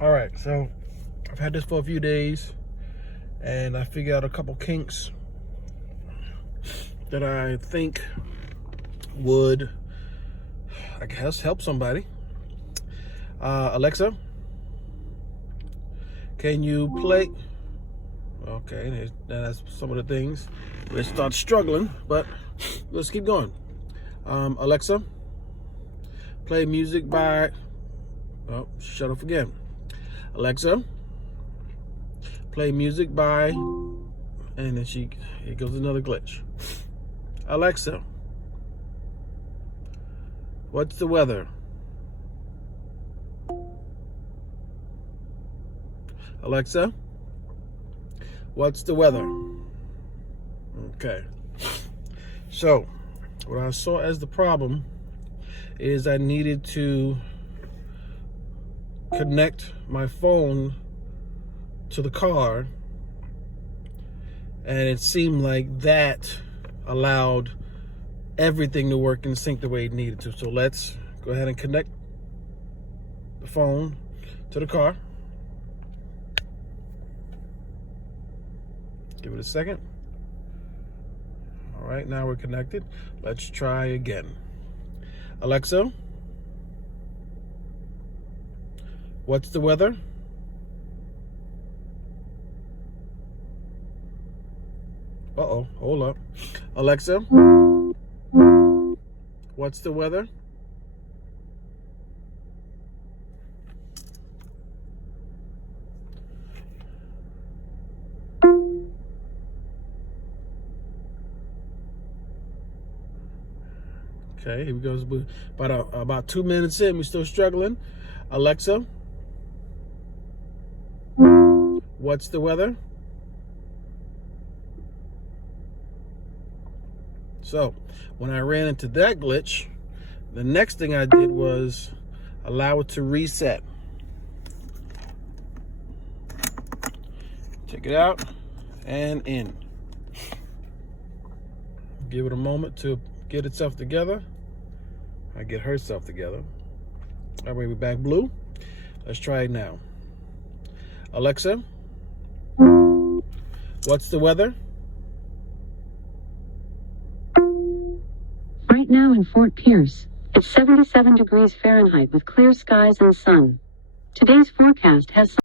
All right, so I've had this for a few days, and I figured out a couple kinks that I think would, I guess, help somebody. Alexa, can you play? Okay, that's some of the things. Let's start struggling, but let's keep going. Alexa, play music by, oh, shut up again. Alexa, play music by, and then here goes another glitch. Alexa, what's the weather? Alexa, what's the weather? Okay. So, what I saw as the problem is I needed to connect my phone to the car, and it seemed like that allowed everything to work in sync the way it needed to. So let's go ahead and connect the phone to the car. Give it a second. All right, now we're connected. Let's try again. Alexa, what's the weather? Uh-oh, hold up. Alexa, what's the weather? Okay, here we go. About 2 minutes in, we're still struggling. Alexa, what's the weather? So, when I ran into that glitch, the next thing I did was allow it to reset. Take it out and in. Give it a moment to get itself together. I get herself together. All right, we're back blue. Let's try it now. Alexa, what's the weather? Right now in Fort Pierce, it's 77 degrees Fahrenheit with clear skies and sun. Today's forecast has